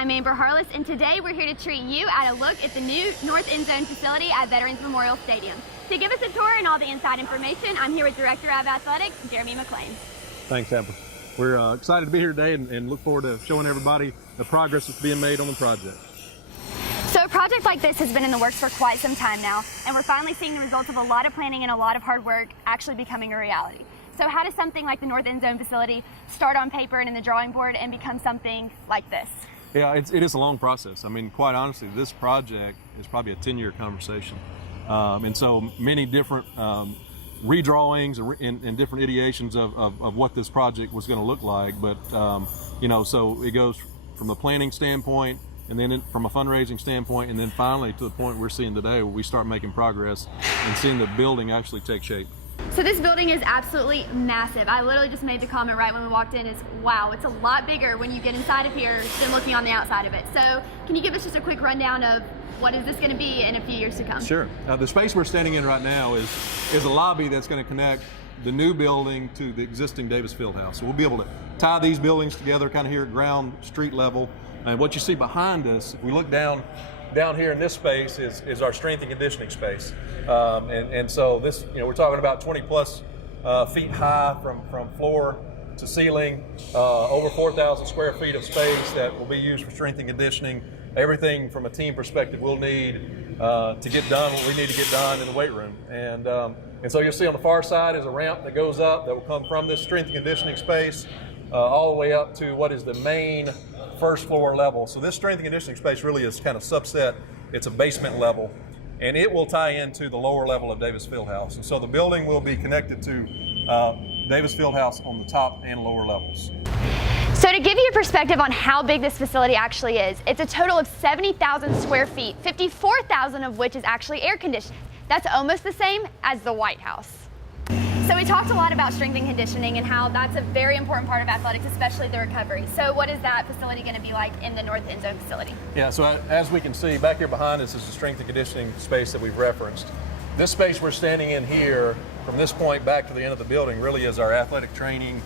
I'm Amber Harless, and today we're here to treat you at a look at the new North End Zone facility at Veterans Memorial Stadium. To give us a tour and all the inside information, I'm here with Director of Athletics, Jeremy McClain. Thanks, Amber. We're excited to be here today and look forward to showing everybody the progress that's being made on the project. So a project like this has been in the works for quite some time now, and we're finally seeing the results of a lot of planning and a lot of hard work actually becoming a reality. So how does something like the North End Zone facility start on paper and in the drawing board and become something like this? Yeah, it is a long process. I mean, quite honestly, this project is probably a 10-year conversation. And so many different redrawings and different ideations of what this project was going to look like. But, so it goes from a planning standpoint, and then from a fundraising standpoint, and then finally to the point we're seeing today where we start making progress and seeing the building actually take shape. So this building is absolutely massive. I literally just made the comment right when we walked in is, wow, it's a lot bigger when you get inside of here than looking on the outside of it. So can you give us just a quick rundown of what is this going to be in a few years to come? Sure. The space we're standing in right now is a lobby that's going to connect the new building to the existing Davis Fieldhouse. So we'll be able to tie these buildings together kind of here at ground street level. And what you see behind us, if we look down here in this space is our strength and conditioning space. And so this, we're talking about 20 plus feet high from floor to ceiling, over 4,000 square feet of space that will be used for strength and conditioning. Everything from a team perspective we'll need to get done what we need to get done in the weight room. And so you'll see on the far side is a ramp that goes up that will come from this strength and conditioning space all the way up to what is the main first floor level. So this strength and conditioning space really is kind of subset. It's a basement level, and it will tie into the lower level of Davis Fieldhouse. And so the building will be connected to Davis Fieldhouse on the top and lower levels. So to give you a perspective on how big this facility actually is, it's a total of 70,000 square feet, 54,000 of which is actually air conditioned. That's almost the same as the White House. So we talked a lot about strength and conditioning and how that's a very important part of athletics, especially the recovery. So what is that facility going to be like in the North End Zone facility? Yeah, so as we can see, back here behind us is the strength and conditioning space that we've referenced. This space we're standing in here, from this point back to the end of the building, really is our athletic training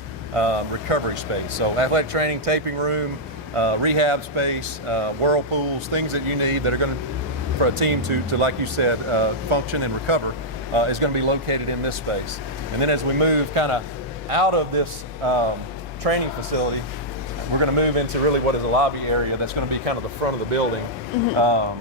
recovery space. So athletic training, taping room, rehab space, whirlpools, things that you need that are going to, for a team to like you said, function and recover, is going to be located in this space. And then as we move kind of out of this training facility, we're going to move into really what is a lobby area that's going to be kind of the front of the building. Mm-hmm.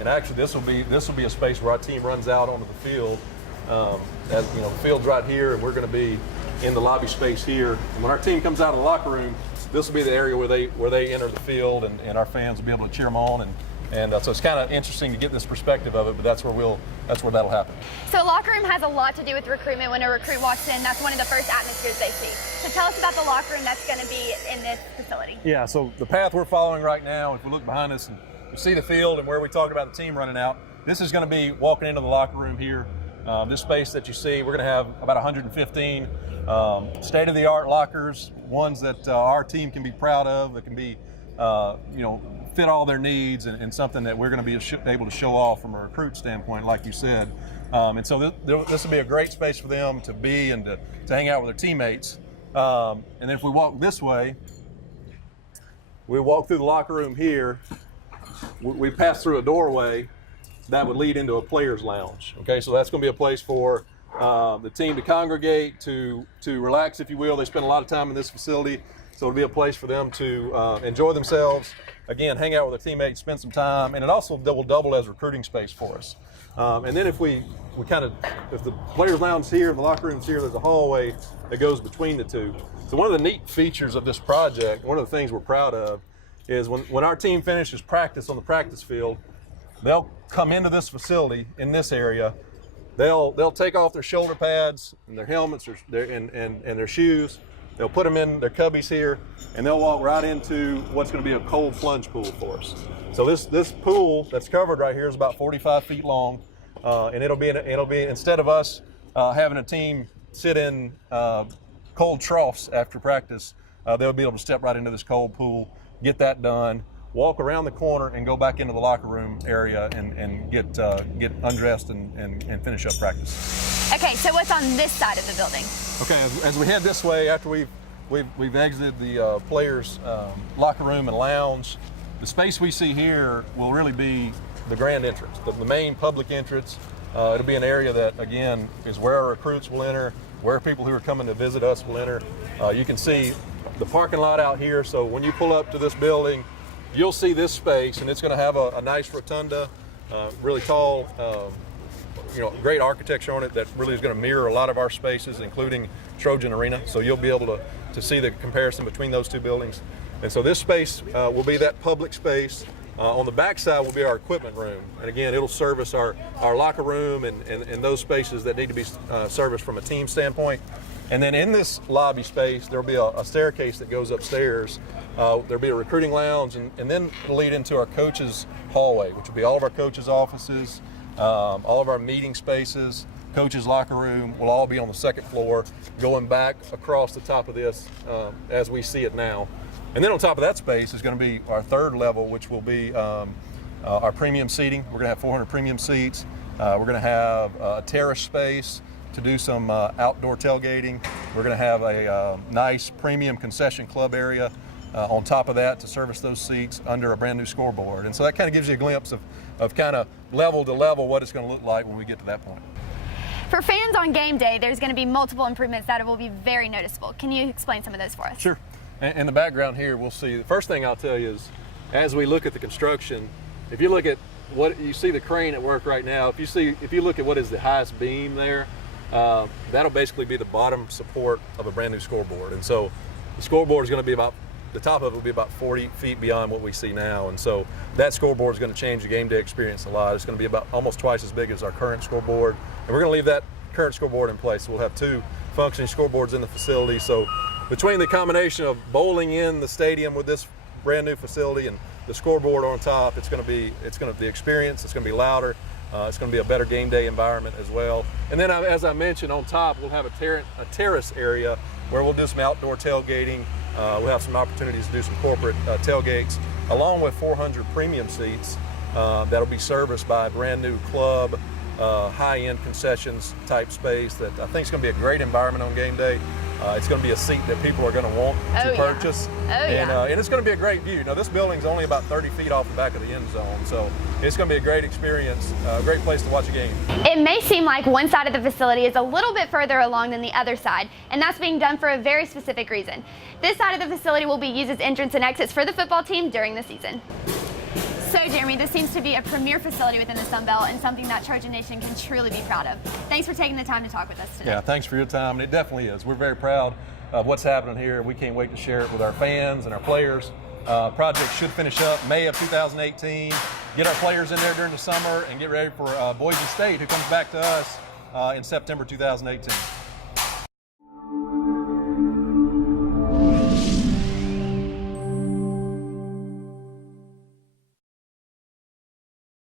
And actually this will be a space where our team runs out onto the field. The field's right here, and we're going to be in the lobby space here. And when our team comes out of the locker room, this will be the area where they enter the field, and our fans will be able to cheer them on. And so it's kind of interesting to get this perspective of it, but that's where that'll happen. So locker room has a lot to do with recruitment. When a recruit walks in, that's one of the first atmospheres they see. So tell us about the locker room that's going to be in this facility. Yeah, so the path we're following right now, if we look behind us and you see the field and where we talked about the team running out, this is going to be walking into the locker room here. This space that you see, we're going to have about 115 state-of-the-art lockers, ones that our team can be proud of, that can be, fit all their needs and something that we're going to be able to show off from a recruit standpoint, like you said. And so this will be a great space for them to be and to hang out with their teammates. And then if we walk this way, we walk through the locker room here, we pass through a doorway that would lead into a player's lounge. Okay, so that's going to be a place for the team to congregate, to relax, if you will. They spend a lot of time in this facility, so it'll be a place for them to enjoy themselves. Again, hang out with their teammates, spend some time, and it also will double as recruiting space for us. And then if if the players' lounge is here and the locker room's here, there's a hallway that goes between the two. So one of the neat features of this project, one of the things we're proud of, is when our team finishes practice on the practice field, they'll come into this facility in this area. They'll take off their shoulder pads and their helmets and their shoes. They'll put them in their cubbies here, and they'll walk right into what's going to be a cold plunge pool for us. So this pool that's covered right here is about 45 feet long, and it'll be instead of us having a team sit in cold troughs after practice, they'll be able to step right into this cold pool, get that done, walk around the corner, and go back into the locker room area and get undressed and finish up practice. Okay, so what's on this side of the building? Okay, as we head this way, after we've exited the players' locker room and lounge, The space we see here will really be the grand entrance, the main public entrance. It'll be an area that, again, is where our recruits will enter, where people who are coming to visit us will enter. You can see the parking lot out here, so when you pull up to this building, you'll see this space, and it's going to have a nice rotunda, really tall, great architecture on it that really is going to mirror a lot of our spaces, including Trojan Arena. So you'll be able to see the comparison between those two buildings. And so this space will be that public space. On the back side will be our equipment room. And again, it'll service our locker room and those spaces that need to be serviced from a team standpoint. And then in this lobby space, there'll be a staircase that goes upstairs. There'll be a recruiting lounge, and then it'll lead into our coaches' hallway, which will be all of our coaches' offices, all of our meeting spaces, coaches' locker room will all be on the second floor, going back across the top of this as we see it now. And then on top of that space is going to be our third level, which will be our premium seating. We're going to have 400 premium seats. We're going to have a terrace space to do some outdoor tailgating. We're going to have a nice premium concession club area on top of that to service those seats under a brand new scoreboard. And so that kind of gives you a glimpse of kind of level to level what it's going to look like when we get to that point. For fans on game day, there's going to be multiple improvements that will be very noticeable. Can you explain some of those for us? Sure. In the background here, we'll see, the first thing I'll tell you is, as we look at the construction, if you look at what you see the crane at work right now, if you look at what is the highest beam there, that'll basically be the bottom support of a brand new scoreboard. And so the scoreboard is going to be the top of it will be about 40 feet beyond what we see now. And so that scoreboard is going to change the game day experience a lot. It's going to be about almost twice as big as our current scoreboard. And we're going to leave that current scoreboard in place. So we'll have two functioning scoreboards in the facility. So between the combination of bowling in the stadium with this brand new facility and the scoreboard on top, the experience, it's going to be louder. It's going to be a better game day environment as well. And then, as I mentioned, on top we'll have a terrace area where we'll do some outdoor tailgating. We'll have some opportunities to do some corporate tailgates, along with 400 premium seats that'll be serviced by a brand new club, high-end concessions type space that I think is going to be a great environment on game day. It's going to be a seat that people are going to want to purchase. And it's going to be a great view. Now, this building's only about 30 feet off the back of the end zone, so it's going to be a great experience, a great place to watch a game. It may seem like one side of the facility is a little bit further along than the other side, and that's being done for a very specific reason. This side of the facility will be used as entrance and exits for the football team during the season. So, Jeremy, this seems to be a premier facility within the Sun Belt and something that Trojan Nation can truly be proud of. Thanks for taking the time to talk with us today. Yeah, thanks for your time. And it definitely is. We're very proud of what's happening here. We can't wait to share it with our fans and our players. Project should finish up May of 2018. Get our players in there during the summer and get ready for Boise State, who comes back to us in September 2018.